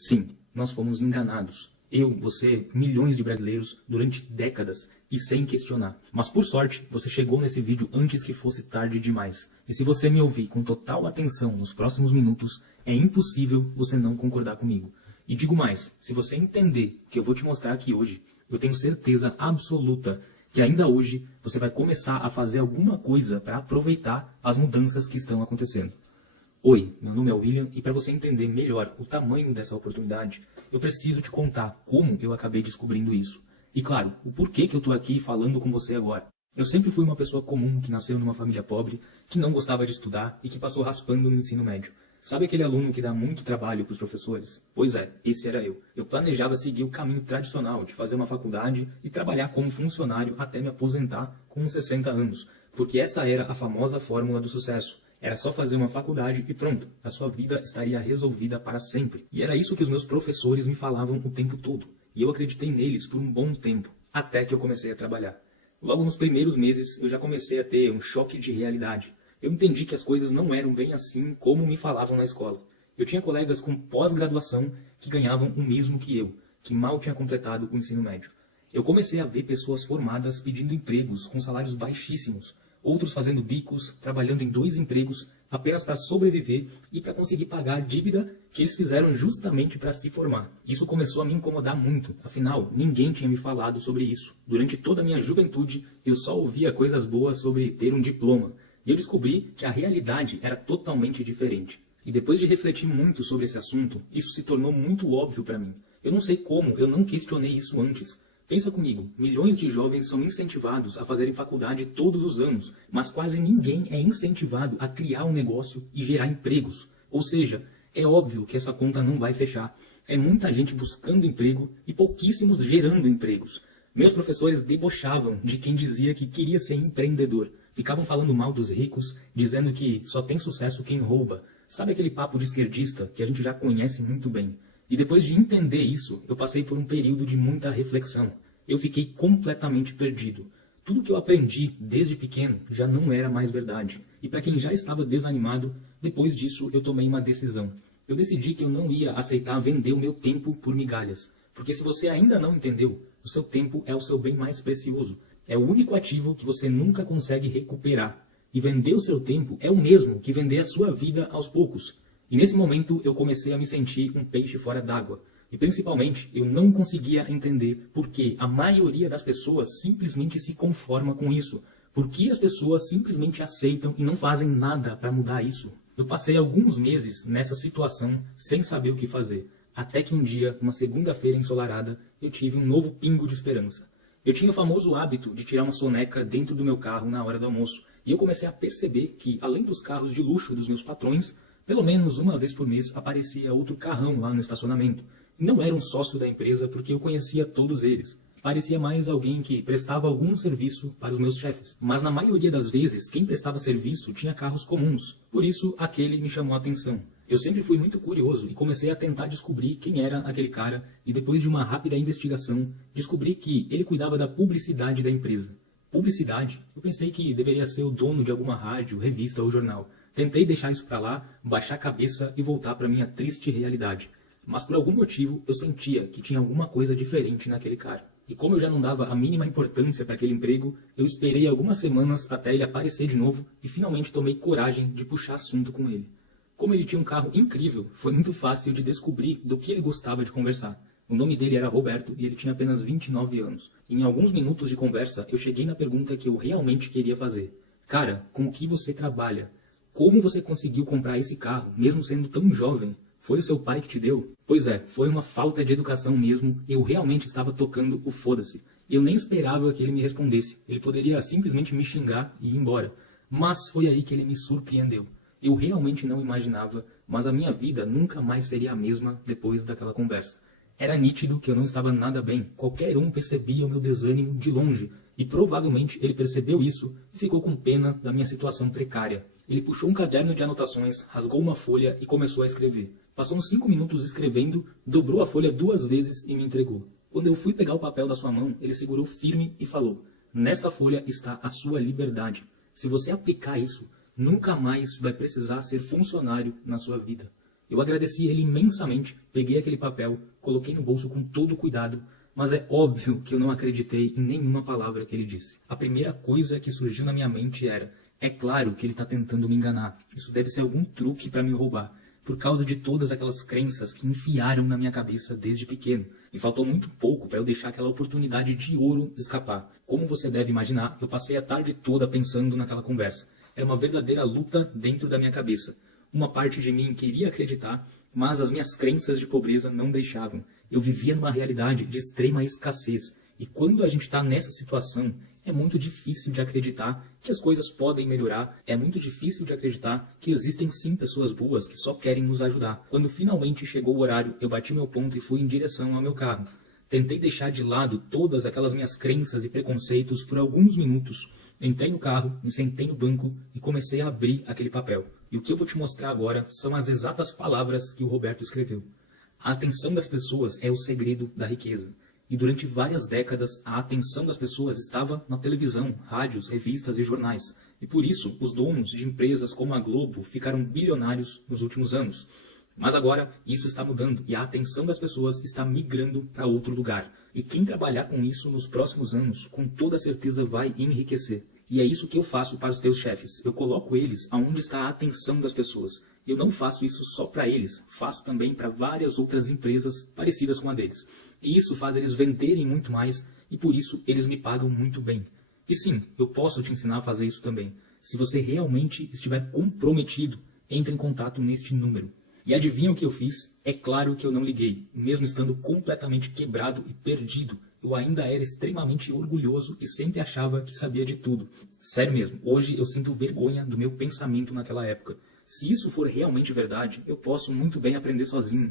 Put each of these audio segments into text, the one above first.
Sim, nós fomos enganados. Eu, você, milhões de brasileiros, durante décadas, e sem questionar. Mas por sorte, você chegou nesse vídeo antes que fosse tarde demais. E se você me ouvir com total atenção nos próximos minutos, é impossível você não concordar comigo. E digo mais, se você entender o que eu vou te mostrar aqui hoje, eu tenho certeza absoluta que ainda hoje você vai começar a fazer alguma coisa para aproveitar as mudanças que estão acontecendo. Oi, meu nome é William e para você entender melhor o tamanho dessa oportunidade, eu preciso te contar como eu acabei descobrindo isso. E claro, o porquê que eu estou aqui falando com você agora. Eu sempre fui uma pessoa comum que nasceu numa família pobre, que não gostava de estudar e que passou raspando no ensino médio. Sabe aquele aluno que dá muito trabalho para os professores? Pois é, esse era eu. Eu planejava seguir o caminho tradicional de fazer uma faculdade e trabalhar como funcionário até me aposentar com uns 60 anos, porque essa era a famosa fórmula do sucesso. Era só fazer uma faculdade e pronto, a sua vida estaria resolvida para sempre. E era isso que os meus professores me falavam o tempo todo. E eu acreditei neles por um bom tempo, até que eu comecei a trabalhar. Logo nos primeiros meses, eu já comecei a ter um choque de realidade. Eu entendi que as coisas não eram bem assim como me falavam na escola. Eu tinha colegas com pós-graduação que ganhavam o mesmo que eu, que mal tinha completado o ensino médio. Eu comecei a ver pessoas formadas pedindo empregos com salários baixíssimos, outros fazendo bicos, trabalhando em 2 empregos apenas para sobreviver e para conseguir pagar a dívida que eles fizeram justamente para se formar. Isso começou a me incomodar muito, afinal, ninguém tinha me falado sobre isso. Durante toda a minha juventude, eu só ouvia coisas boas sobre ter um diploma, e eu descobri que a realidade era totalmente diferente. E depois de refletir muito sobre esse assunto, isso se tornou muito óbvio para mim. Eu não sei como eu não questionei isso antes. Pensa comigo, milhões de jovens são incentivados a fazerem faculdade todos os anos, mas quase ninguém é incentivado a criar um negócio e gerar empregos. Ou seja, é óbvio que essa conta não vai fechar. É muita gente buscando emprego e pouquíssimos gerando empregos. Meus professores debochavam de quem dizia que queria ser empreendedor. Ficavam falando mal dos ricos, dizendo que só tem sucesso quem rouba. Sabe aquele papo de esquerdista que a gente já conhece muito bem? E depois de entender isso, eu passei por um período de muita reflexão. Eu fiquei completamente perdido. Tudo que eu aprendi desde pequeno já não era mais verdade. E para quem já estava desanimado, depois disso eu tomei uma decisão. Eu decidi que eu não ia aceitar vender o meu tempo por migalhas. Porque se você ainda não entendeu, o seu tempo é o seu bem mais precioso. É o único ativo que você nunca consegue recuperar. E vender o seu tempo é o mesmo que vender a sua vida aos poucos. E nesse momento eu comecei a me sentir um peixe fora d'água. E principalmente eu não conseguia entender por que a maioria das pessoas simplesmente se conforma com isso. Por que as pessoas simplesmente aceitam e não fazem nada para mudar isso? Eu passei alguns meses nessa situação sem saber o que fazer. Até que um dia, uma segunda-feira ensolarada, eu tive um novo pingo de esperança. Eu tinha o famoso hábito de tirar uma soneca dentro do meu carro na hora do almoço. E eu comecei a perceber que, além dos carros de luxo dos meus patrões, pelo menos uma vez por mês aparecia outro carrão lá no estacionamento. E não era um sócio da empresa porque eu conhecia todos eles. Parecia mais alguém que prestava algum serviço para os meus chefes. Mas na maioria das vezes, quem prestava serviço tinha carros comuns. Por isso, aquele me chamou a atenção. Eu sempre fui muito curioso e comecei a tentar descobrir quem era aquele cara. E depois de uma rápida investigação, descobri que ele cuidava da publicidade da empresa. Publicidade? Eu pensei que deveria ser o dono de alguma rádio, revista ou jornal. Tentei deixar isso para lá, baixar a cabeça e voltar para minha triste realidade. Mas por algum motivo eu sentia que tinha alguma coisa diferente naquele cara. E como eu já não dava a mínima importância para aquele emprego, eu esperei algumas semanas até ele aparecer de novo e finalmente tomei coragem de puxar assunto com ele. Como ele tinha um carro incrível, foi muito fácil de descobrir do que ele gostava de conversar. O nome dele era Roberto e ele tinha apenas 29 anos. Em alguns minutos de conversa, eu cheguei na pergunta que eu realmente queria fazer. Cara, com o que você trabalha? Como você conseguiu comprar esse carro, mesmo sendo tão jovem? Foi o seu pai que te deu? Pois é, foi uma falta de educação mesmo. Eu realmente estava tocando o foda-se. Eu nem esperava que ele me respondesse. Ele poderia simplesmente me xingar e ir embora. Mas foi aí que ele me surpreendeu. Eu realmente não imaginava, mas a minha vida nunca mais seria a mesma depois daquela conversa. Era nítido que eu não estava nada bem. Qualquer um percebia o meu desânimo de longe. E provavelmente ele percebeu isso e ficou com pena da minha situação precária. Ele puxou um caderno de anotações, rasgou uma folha e começou a escrever. Passou uns 5 minutos escrevendo, dobrou a folha 2 vezes e me entregou. Quando eu fui pegar o papel da sua mão, ele segurou firme e falou: "Nesta folha está a sua liberdade. Se você aplicar isso, nunca mais vai precisar ser funcionário na sua vida." Eu agradeci ele imensamente, peguei aquele papel, coloquei no bolso com todo cuidado, mas é óbvio que eu não acreditei em nenhuma palavra que ele disse. A primeira coisa que surgiu na minha mente era: é claro que ele está tentando me enganar. Isso deve ser algum truque para me roubar, por causa de todas aquelas crenças que enfiaram na minha cabeça desde pequeno. E faltou muito pouco para eu deixar aquela oportunidade de ouro escapar. Como você deve imaginar, eu passei a tarde toda pensando naquela conversa. Era uma verdadeira luta dentro da minha cabeça. Uma parte de mim queria acreditar, mas as minhas crenças de pobreza não deixavam. Eu vivia numa realidade de extrema escassez. E quando a gente está nessa situação, é muito difícil de acreditar que as coisas podem melhorar. É muito difícil de acreditar que existem sim pessoas boas que só querem nos ajudar. Quando finalmente chegou o horário, eu bati meu ponto e fui em direção ao meu carro. Tentei deixar de lado todas aquelas minhas crenças e preconceitos por alguns minutos. Entrei no carro, me sentei no banco e comecei a abrir aquele papel. E o que eu vou te mostrar agora são as exatas palavras que o Roberto escreveu. A atenção das pessoas é o segredo da riqueza. E durante várias décadas, a atenção das pessoas estava na televisão, rádios, revistas e jornais. E por isso, os donos de empresas como a Globo ficaram bilionários nos últimos anos. Mas agora, isso está mudando e a atenção das pessoas está migrando para outro lugar. E quem trabalhar com isso nos próximos anos, com toda certeza vai enriquecer. E é isso que eu faço para os teus chefes. Eu coloco eles aonde está a atenção das pessoas. Eu não faço isso só para eles, faço também para várias outras empresas parecidas com a deles. E isso faz eles venderem muito mais e por isso eles me pagam muito bem. E sim, eu posso te ensinar a fazer isso também. Se você realmente estiver comprometido, entre em contato neste número. E adivinha o que eu fiz? É claro que eu não liguei, mesmo estando completamente quebrado e perdido. Eu ainda era extremamente orgulhoso e sempre achava que sabia de tudo. Sério mesmo, hoje eu sinto vergonha do meu pensamento naquela época. Se isso for realmente verdade, eu posso muito bem aprender sozinho.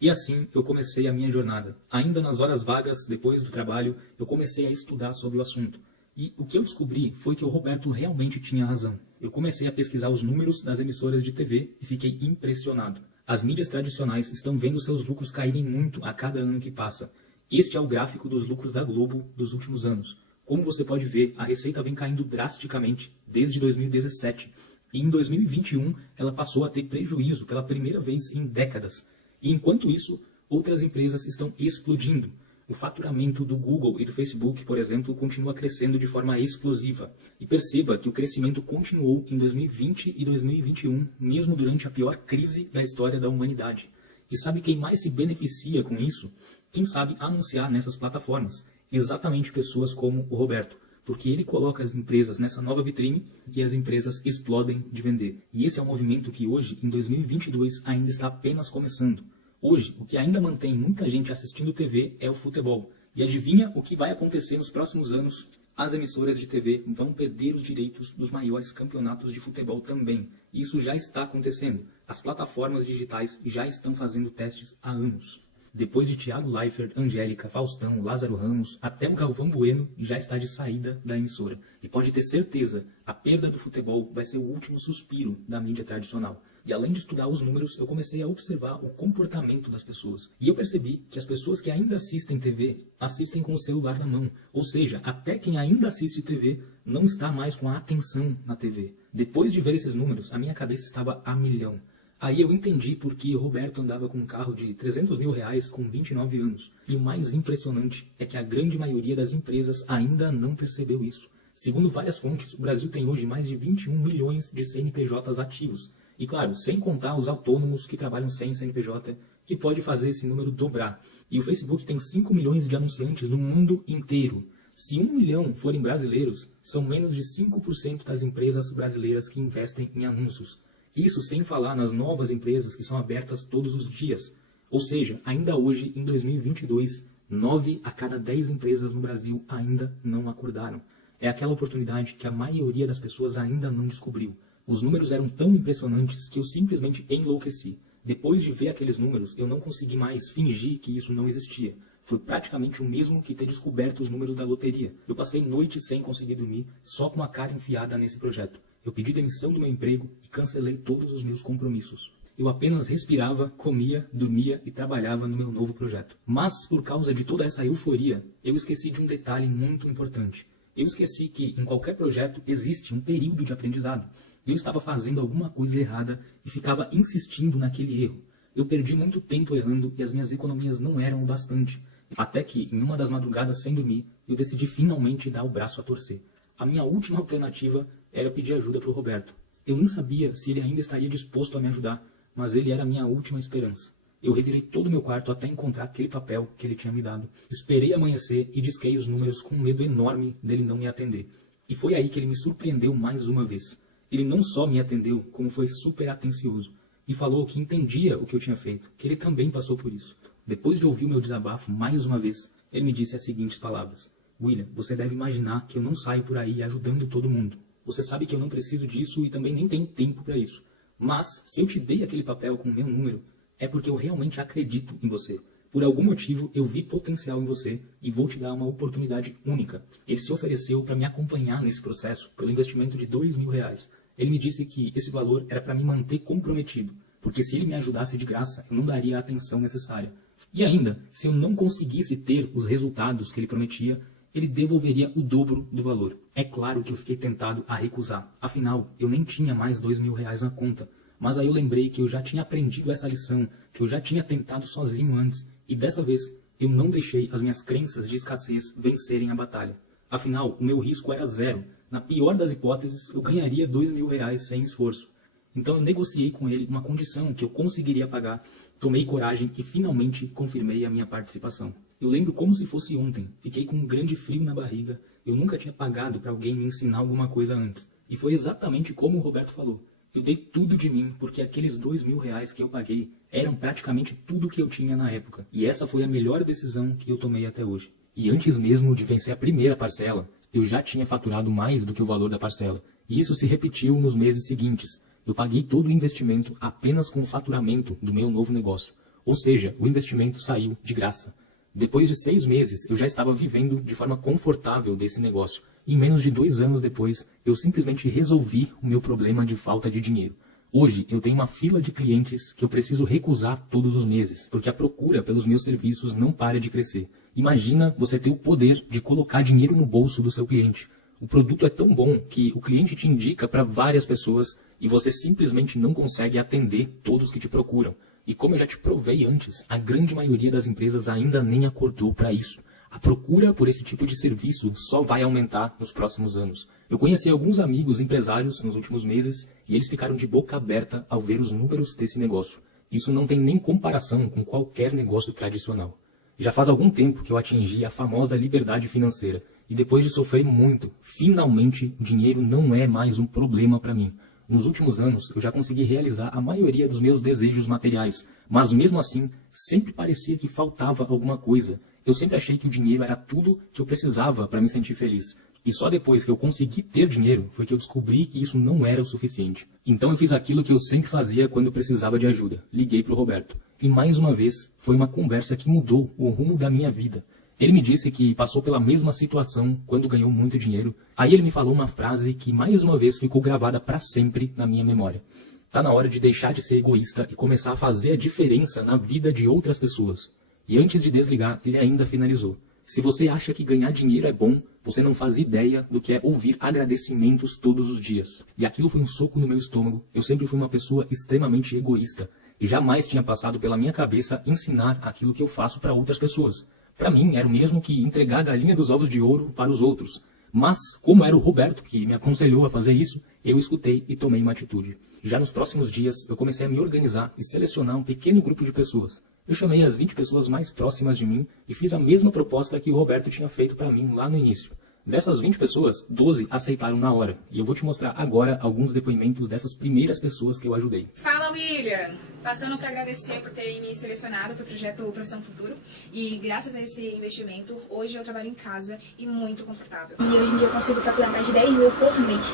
E assim eu comecei a minha jornada. Ainda nas horas vagas, depois do trabalho, eu comecei a estudar sobre o assunto. E o que eu descobri foi que o Roberto realmente tinha razão. Eu comecei a pesquisar os números das emissoras de TV e fiquei impressionado. As mídias tradicionais estão vendo seus lucros caírem muito a cada ano que passa. Este é o gráfico dos lucros da Globo dos últimos anos. Como você pode ver, a receita vem caindo drasticamente desde 2017. E em 2021, ela passou a ter prejuízo pela primeira vez em décadas. E enquanto isso, outras empresas estão explodindo. O faturamento do Google e do Facebook, por exemplo, continua crescendo de forma explosiva. E perceba que o crescimento continuou em 2020 e 2021, mesmo durante a pior crise da história da humanidade. E sabe quem mais se beneficia com isso? Quem sabe anunciar nessas plataformas. Exatamente pessoas como o Roberto. Porque ele coloca as empresas nessa nova vitrine e as empresas explodem de vender. E esse é um movimento que hoje, em 2022, ainda está apenas começando. Hoje, o que ainda mantém muita gente assistindo TV é o futebol. E adivinha o que vai acontecer nos próximos anos? As emissoras de TV vão perder os direitos dos maiores campeonatos de futebol também. E isso já está acontecendo. As plataformas digitais já estão fazendo testes há anos. Depois de Thiago Leifert, Angélica, Faustão, Lázaro Ramos, até o Galvão Bueno já está de saída da emissora. E pode ter certeza, a perda do futebol vai ser o último suspiro da mídia tradicional. E além de estudar os números, eu comecei a observar o comportamento das pessoas. E eu percebi que as pessoas que ainda assistem TV, assistem com o celular na mão. Ou seja, até quem ainda assiste TV não está mais com a atenção na TV. Depois de ver esses números, a minha cabeça estava a milhão. Aí eu entendi por que Roberto andava com um carro de 300 mil reais com 29 anos. E o mais impressionante é que a grande maioria das empresas ainda não percebeu isso. Segundo várias fontes, o Brasil tem hoje mais de 21 milhões de CNPJs ativos. E claro, sem contar os autônomos que trabalham sem CNPJ, que pode fazer esse número dobrar. E o Facebook tem 5 milhões de anunciantes no mundo inteiro. Se 1 milhão forem brasileiros, são menos de 5% das empresas brasileiras que investem em anúncios. Isso sem falar nas novas empresas que são abertas todos os dias. Ou seja, ainda hoje, em 2022, 9 a cada 10 empresas no Brasil ainda não acordaram. É aquela oportunidade que a maioria das pessoas ainda não descobriu. Os números eram tão impressionantes que eu simplesmente enlouqueci. Depois de ver aqueles números, eu não consegui mais fingir que isso não existia. Foi praticamente o mesmo que ter descoberto os números da loteria. Eu passei noites sem conseguir dormir, só com a cara enfiada nesse projeto. Eu pedi demissão do meu emprego e cancelei todos os meus compromissos. Eu apenas respirava, comia, dormia e trabalhava no meu novo projeto. Mas, por causa de toda essa euforia, eu esqueci de um detalhe muito importante. Eu esqueci que, em qualquer projeto, existe um período de aprendizado. Eu estava fazendo alguma coisa errada e ficava insistindo naquele erro. Eu perdi muito tempo errando e as minhas economias não eram o bastante. Até que, em uma das madrugadas sem dormir, eu decidi finalmente dar o braço a torcer. A minha última alternativa era pedir ajuda para o Roberto. Eu nem sabia se ele ainda estaria disposto a me ajudar, mas ele era a minha última esperança. Eu revirei todo o meu quarto até encontrar aquele papel que ele tinha me dado. Esperei amanhecer e disquei os números com um medo enorme dele não me atender. E foi aí que ele me surpreendeu mais uma vez. Ele não só me atendeu, como foi super atencioso. E falou que entendia o que eu tinha feito, que ele também passou por isso. Depois de ouvir o meu desabafo mais uma vez, ele me disse as seguintes palavras. William, você deve imaginar que eu não saio por aí ajudando todo mundo. Você sabe que eu não preciso disso e também nem tenho tempo para isso. Mas, se eu te dei aquele papel com o meu número, é porque eu realmente acredito em você. Por algum motivo, eu vi potencial em você e vou te dar uma oportunidade única. Ele se ofereceu para me acompanhar nesse processo pelo investimento de R$2.000. Ele me disse que esse valor era para me manter comprometido, porque se ele me ajudasse de graça, eu não daria a atenção necessária. E ainda, se eu não conseguisse ter os resultados que ele prometia, ele devolveria o dobro do valor. É claro que eu fiquei tentado a recusar. Afinal, eu nem tinha mais R$2.000 na conta. Mas aí eu lembrei que eu já tinha aprendido essa lição, que eu já tinha tentado sozinho antes. E dessa vez, eu não deixei as minhas crenças de escassez vencerem a batalha. Afinal, o meu risco era zero. Na pior das hipóteses, eu ganharia R$2.000 sem esforço. Então eu negociei com ele uma condição que eu conseguiria pagar, tomei coragem e finalmente confirmei a minha participação. Eu lembro como se fosse ontem, fiquei com um grande frio na barriga, eu nunca tinha pagado para alguém me ensinar alguma coisa antes. E foi exatamente como o Roberto falou. Eu dei tudo de mim porque aqueles R$2.000 que eu paguei eram praticamente tudo que eu tinha na época. E essa foi a melhor decisão que eu tomei até hoje. E antes mesmo de vencer a primeira parcela, eu já tinha faturado mais do que o valor da parcela. E isso se repetiu nos meses seguintes. Eu paguei todo o investimento apenas com o faturamento do meu novo negócio. Ou seja, o investimento saiu de graça. Depois de 6 meses, eu já estava vivendo de forma confortável desse negócio. E menos de 2 anos depois, eu simplesmente resolvi o meu problema de falta de dinheiro. Hoje, eu tenho uma fila de clientes que eu preciso recusar todos os meses, porque a procura pelos meus serviços não para de crescer. Imagina você ter o poder de colocar dinheiro no bolso do seu cliente. O produto é tão bom que o cliente te indica para várias pessoas e você simplesmente não consegue atender todos que te procuram. E como eu já te provei antes, a grande maioria das empresas ainda nem acordou para isso. A procura por esse tipo de serviço só vai aumentar nos próximos anos. Eu conheci alguns amigos empresários nos últimos meses e eles ficaram de boca aberta ao ver os números desse negócio. Isso não tem nem comparação com qualquer negócio tradicional. Já faz algum tempo que eu atingi a famosa liberdade financeira e depois de sofrer muito, finalmente o dinheiro não é mais um problema para mim. Nos últimos anos, eu já consegui realizar a maioria dos meus desejos materiais, mas mesmo assim, sempre parecia que faltava alguma coisa. Eu sempre achei que o dinheiro era tudo que eu precisava para me sentir feliz. E só depois que eu consegui ter dinheiro, foi que eu descobri que isso não era o suficiente. Então eu fiz aquilo que eu sempre fazia quando precisava de ajuda. Liguei para o Roberto. E mais uma vez, foi uma conversa que mudou o rumo da minha vida. Ele me disse que passou pela mesma situação quando ganhou muito dinheiro. Aí ele me falou uma frase que mais uma vez ficou gravada para sempre na minha memória. Tá na hora de deixar de ser egoísta e começar a fazer a diferença na vida de outras pessoas. E antes de desligar, ele ainda finalizou. Se você acha que ganhar dinheiro é bom, você não faz ideia do que é ouvir agradecimentos todos os dias. E aquilo foi um soco no meu estômago. Eu sempre fui uma pessoa extremamente egoísta. E jamais tinha passado pela minha cabeça ensinar aquilo que eu faço para outras pessoas. Para mim, era o mesmo que entregar a galinha dos ovos de ouro para os outros. Mas, como era o Roberto que me aconselhou a fazer isso, eu escutei e tomei uma atitude. Já nos próximos dias, eu comecei a me organizar e selecionar um pequeno grupo de pessoas. Eu chamei as 20 pessoas mais próximas de mim e fiz a mesma proposta que o Roberto tinha feito para mim lá no início. Dessas 20 pessoas, 12 aceitaram na hora. E eu vou te mostrar agora alguns depoimentos dessas primeiras pessoas que eu ajudei. Fala, William! Passando para agradecer por ter me selecionado para o projeto Profissão Futuro. E graças a esse investimento, hoje eu trabalho em casa e muito confortável. E hoje em dia eu consigo faturar mais de 10 mil por mês.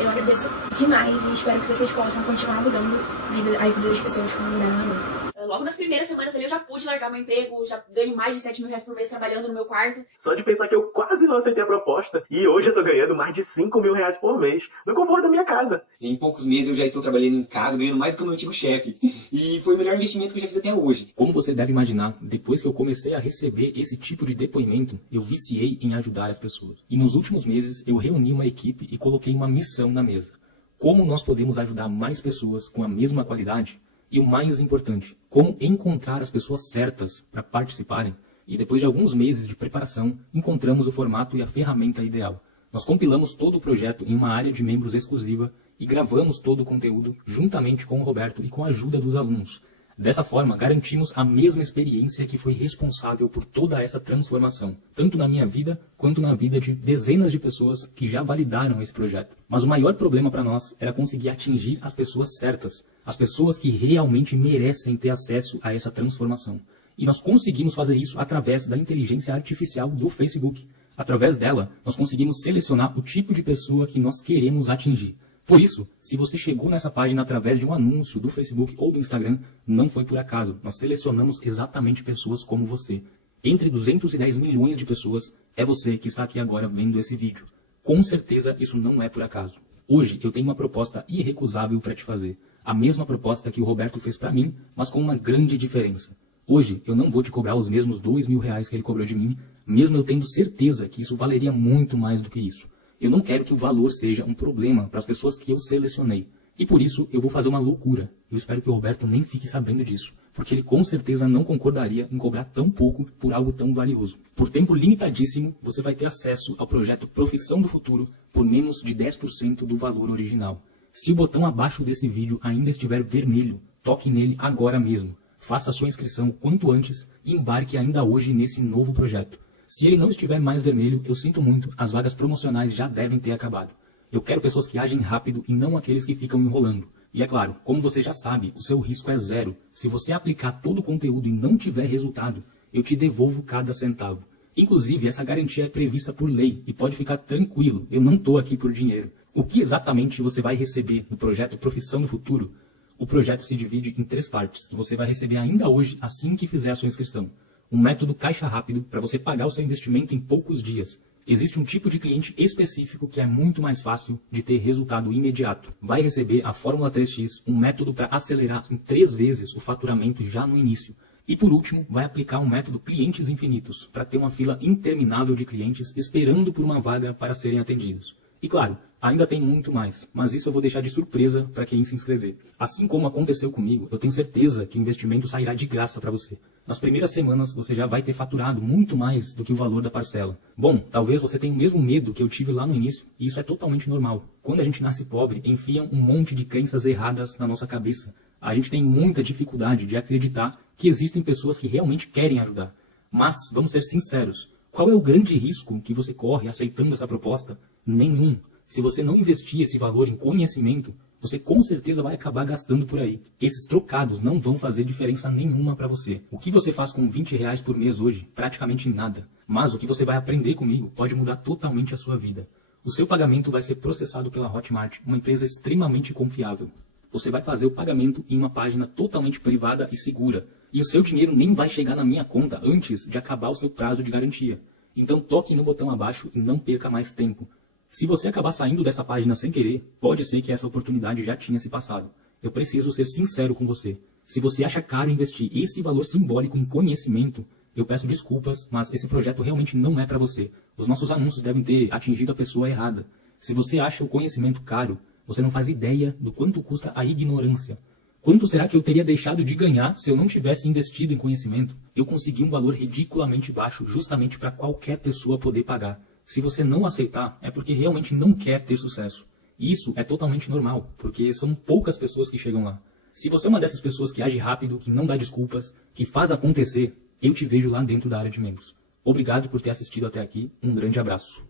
Eu agradeço demais e espero que vocês possam continuar mudando a vida das pessoas como mudaram a minha. Logo nas primeiras semanas ali eu já pude largar meu emprego, já ganho mais de R$7.000 por mês trabalhando no meu quarto. Só de pensar que eu quase não aceitei a proposta e hoje eu tô ganhando mais de R$5.000 por mês no conforto da minha casa. Em poucos meses eu já estou trabalhando em casa, ganhando mais do que o meu antigo chefe. E foi o melhor investimento que eu já fiz até hoje. Como você deve imaginar, depois que eu comecei a receber esse tipo de depoimento, eu viciei em ajudar as pessoas. E nos últimos meses eu reuni uma equipe e coloquei uma missão na mesa. Como nós podemos ajudar mais pessoas com a mesma qualidade? E o mais importante, como encontrar as pessoas certas para participarem. E depois de alguns meses de preparação, encontramos o formato e a ferramenta ideal. Nós compilamos todo o projeto em uma área de membros exclusiva e gravamos todo o conteúdo juntamente com o Roberto e com a ajuda dos alunos. Dessa forma, garantimos a mesma experiência que foi responsável por toda essa transformação, tanto na minha vida quanto na vida de dezenas de pessoas que já validaram esse projeto. Mas o maior problema para nós era conseguir atingir as pessoas certas, as pessoas que realmente merecem ter acesso a essa transformação. E nós conseguimos fazer isso através da inteligência artificial do Facebook. Através dela, nós conseguimos selecionar o tipo de pessoa que nós queremos atingir. Por isso, se você chegou nessa página através de um anúncio do Facebook ou do Instagram, não foi por acaso. Nós selecionamos exatamente pessoas como você. Entre 210 milhões de pessoas, é você que está aqui agora vendo esse vídeo. Com certeza, isso não é por acaso. Hoje, eu tenho uma proposta irrecusável para te fazer. A mesma proposta que o Roberto fez para mim, mas com uma grande diferença. Hoje, eu não vou te cobrar os mesmos R$2.000 que ele cobrou de mim, mesmo eu tendo certeza que isso valeria muito mais do que isso. Eu não quero que o valor seja um problema para as pessoas que eu selecionei. E por isso eu vou fazer uma loucura. Eu espero que o Roberto nem fique sabendo disso, porque ele com certeza não concordaria em cobrar tão pouco por algo tão valioso. Por tempo limitadíssimo, você vai ter acesso ao projeto Profissão do Futuro por menos de 10% do valor original. Se o botão abaixo desse vídeo ainda estiver vermelho, toque nele agora mesmo. Faça a sua inscrição o quanto antes e embarque ainda hoje nesse novo projeto. Se ele não estiver mais vermelho, eu sinto muito, as vagas promocionais já devem ter acabado. Eu quero pessoas que agem rápido e não aqueles que ficam enrolando. E é claro, como você já sabe, o seu risco é zero. Se você aplicar todo o conteúdo e não tiver resultado, eu te devolvo cada centavo. Inclusive, essa garantia é prevista por lei e pode ficar tranquilo, eu não estou aqui por dinheiro. O que exatamente você vai receber no projeto Profissão do Futuro? O projeto se divide em 3 partes, que você vai receber ainda hoje assim que fizer a sua inscrição. Um método caixa rápido para você pagar o seu investimento em poucos dias. Existe um tipo de cliente específico que é muito mais fácil de ter resultado imediato. Vai receber a Fórmula 3x, um método para acelerar em 3 vezes o faturamento já no início. E por último, vai aplicar um método Clientes Infinitos, para ter uma fila interminável de clientes esperando por uma vaga para serem atendidos. E claro, ainda tem muito mais, mas isso eu vou deixar de surpresa para quem se inscrever. Assim como aconteceu comigo, eu tenho certeza que o investimento sairá de graça para você. Nas primeiras semanas você já vai ter faturado muito mais do que o valor da parcela. Bom, talvez você tenha o mesmo medo que eu tive lá no início, e isso é totalmente normal. Quando a gente nasce pobre, enfiam um monte de crenças erradas na nossa cabeça. A gente tem muita dificuldade de acreditar que existem pessoas que realmente querem ajudar. Mas, vamos ser sinceros, qual é o grande risco que você corre aceitando essa proposta? Nenhum. Se você não investir esse valor em conhecimento, você com certeza vai acabar gastando por aí. Esses trocados não vão fazer diferença nenhuma para você. O que você faz com R$20 por mês hoje? Praticamente nada. Mas o que você vai aprender comigo pode mudar totalmente a sua vida. O seu pagamento vai ser processado pela Hotmart, uma empresa extremamente confiável. Você vai fazer o pagamento em uma página totalmente privada e segura. E o seu dinheiro nem vai chegar na minha conta antes de acabar o seu prazo de garantia. Então toque no botão abaixo e não perca mais tempo. Se você acabar saindo dessa página sem querer, pode ser que essa oportunidade já tinha se passado. Eu preciso ser sincero com você. Se você acha caro investir esse valor simbólico em conhecimento, eu peço desculpas, mas esse projeto realmente não é para você. Os nossos anúncios devem ter atingido a pessoa errada. Se você acha o conhecimento caro, você não faz ideia do quanto custa a ignorância. Quanto será que eu teria deixado de ganhar se eu não tivesse investido em conhecimento? Eu consegui um valor ridiculamente baixo justamente para qualquer pessoa poder pagar. Se você não aceitar, é porque realmente não quer ter sucesso. E isso é totalmente normal, porque são poucas pessoas que chegam lá. Se você é uma dessas pessoas que age rápido, que não dá desculpas, que faz acontecer, eu te vejo lá dentro da área de membros. Obrigado por ter assistido até aqui, um grande abraço.